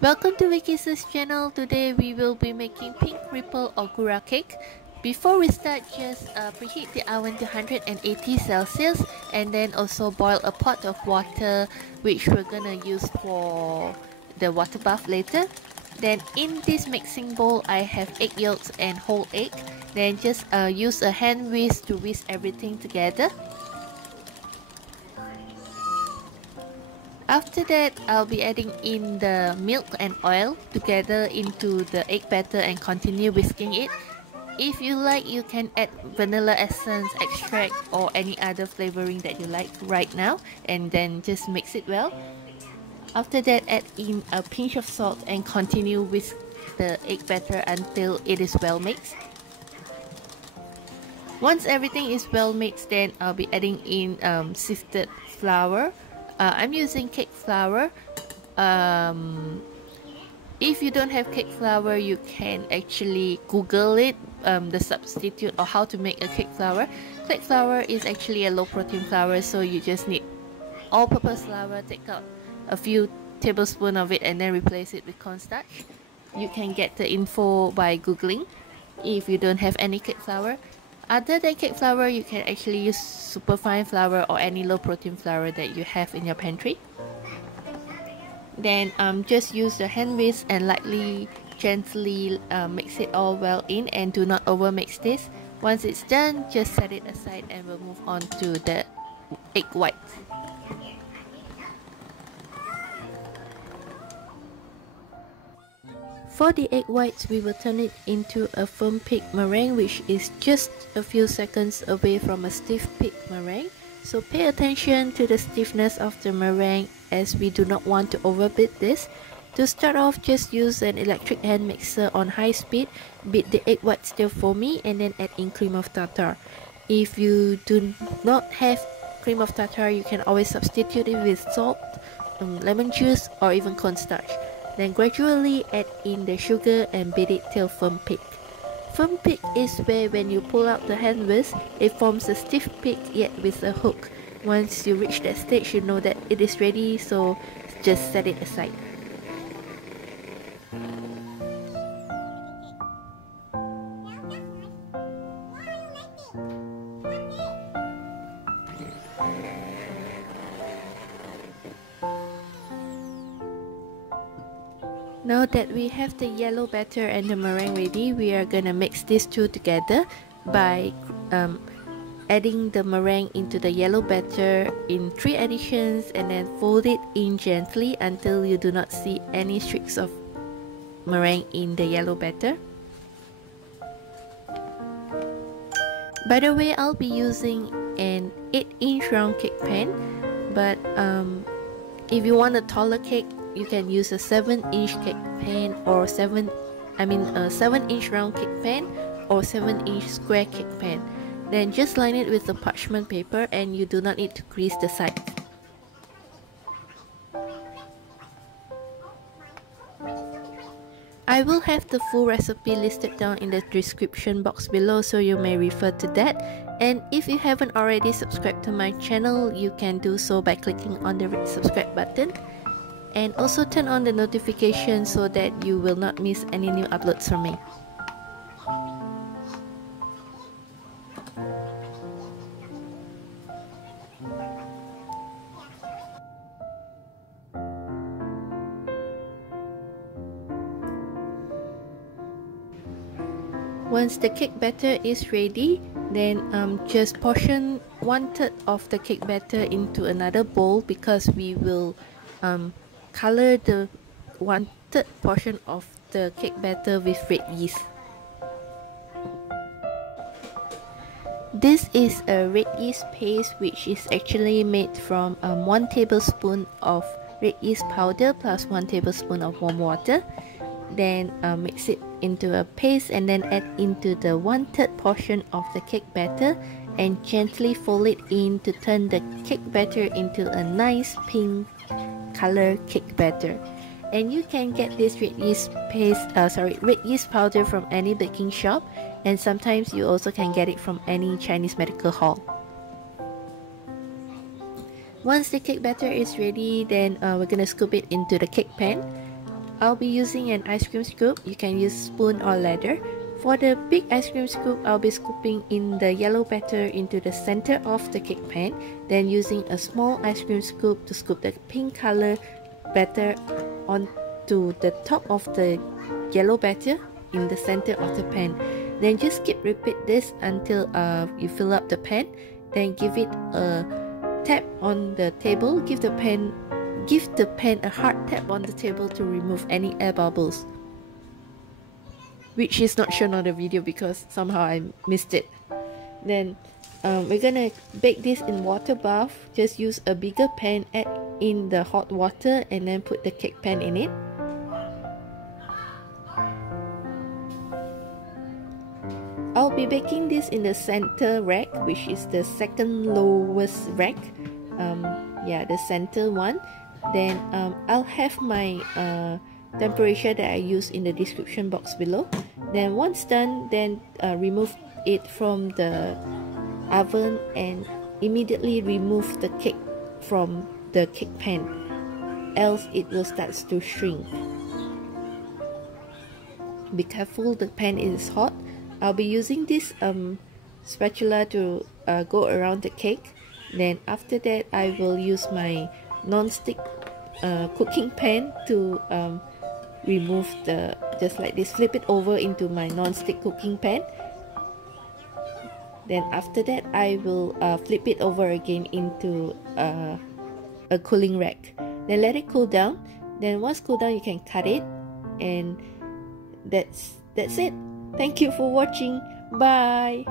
Welcome to Vicky's channel. Today we will be making pink ripple Ogura cake. Before we start, just preheat the oven to 180 Celsius and then also boil a pot of water which we're gonna use for the water bath later. Then in this mixing bowl I have egg yolks and whole egg. Then just use a hand whisk to whisk everything together. After that, I'll be adding in the milk and oil together into the egg batter and continue whisking it. If you like, you can add vanilla essence, extract or any other flavoring that you like right now, and then just mix it well. After that, add in a pinch of salt and continue whisk the egg batter until it is well mixed. Once everything is well mixed, then I'll be adding in sifted flour. I'm using cake flour. If you don't have cake flour, you can actually Google it, the substitute or how to make a cake flour. Cake flour is actually a low protein flour, so you just need all-purpose flour. Take out a few tablespoons of it and then replace it with cornstarch. You can get the info by Googling if you don't have any cake flour. Other than cake flour, you can actually use superfine flour or any low protein flour that you have in your pantry. Then just use the hand whisk and lightly, gently mix it all well in, and do not over mix this. Once it's done, just set it aside and we'll move on to the egg whites. For the egg whites, we will turn it into a firm peak meringue, which is just a few seconds away from a stiff peak meringue. So pay attention to the stiffness of the meringue as we do not want to overbeat this. To start off, just use an electric hand mixer on high speed, beat the egg whites till foamy, and then add in cream of tartar. If you do not have cream of tartar, you can always substitute it with salt, lemon juice, or even cornstarch. Then gradually add in the sugar and beat it till firm peak. Firm peak is where when you pull out the hand whisk, it forms a stiff peak yet with a hook. Once you reach that stage, you know that it is ready, so just set it aside. Now that we have the yellow batter and the meringue ready, we are gonna mix these two together by adding the meringue into the yellow batter in 3 additions and then fold it in gently until you do not see any streaks of meringue in the yellow batter. By the way, I'll be using an 8-inch round cake pan, but if you want a taller cake, you can use a 7-inch cake pan or a 7-inch round cake pan or 7-inch square cake pan. Then just line it with the parchment paper and you do not need to grease the sides. I will have the full recipe listed down in the description box below, so you may refer to that. And if you haven't already subscribed to my channel, you can do so by clicking on the red subscribe button. And also turn on the notification so that you will not miss any new uploads from me. Once the cake batter is ready, then just portion 1/3 of the cake batter into another bowl, because we will color the 1/3 portion of the cake batter with red yeast. This is a red yeast paste, which is actually made from 1 tablespoon of red yeast powder plus 1 tablespoon of warm water. Then mix it into a paste and then add into the 1/3 portion of the cake batter and gently fold it in to turn the cake batter into a nice pink color cake batter. And you can get this red yeast powder from any baking shop, and sometimes you also can get it from any Chinese medical hall. Once the cake batter is ready, then we're gonna scoop it into the cake pan. I'll be using an ice cream scoop. You can use spoon or ladder. For the big ice cream scoop, I'll be scooping in the yellow batter into the center of the cake pan, then using a small ice cream scoop to scoop the pink color batter onto the top of the yellow batter in the center of the pan. Then just repeat this until you fill up the pan. Then give it a tap on the table. Give the pan a hard tap on the table to remove any air bubbles, which is not shown on the video because somehow I missed it. Then we're gonna bake this in water bath. Just use a bigger pan, add in the hot water, and then put the cake pan in it. I'll be baking this in the center rack, which is the second lowest rack. Yeah, the center one. Then I'll have my temperature that I use in the description box below. Then once done, then remove it from the oven and immediately remove the cake from the cake pan, else it will start to shrink. Be careful, the pan is hot. I'll be using this spatula to go around the cake. Then after that, I will use my non-stick cooking pan to remove just like this, flip it over into my non-stick cooking pan. Then after that, I will flip it over again into a cooling rack. Then let it cool down. Then once cool down, you can cut it, and that's it. Thank you for watching. Bye.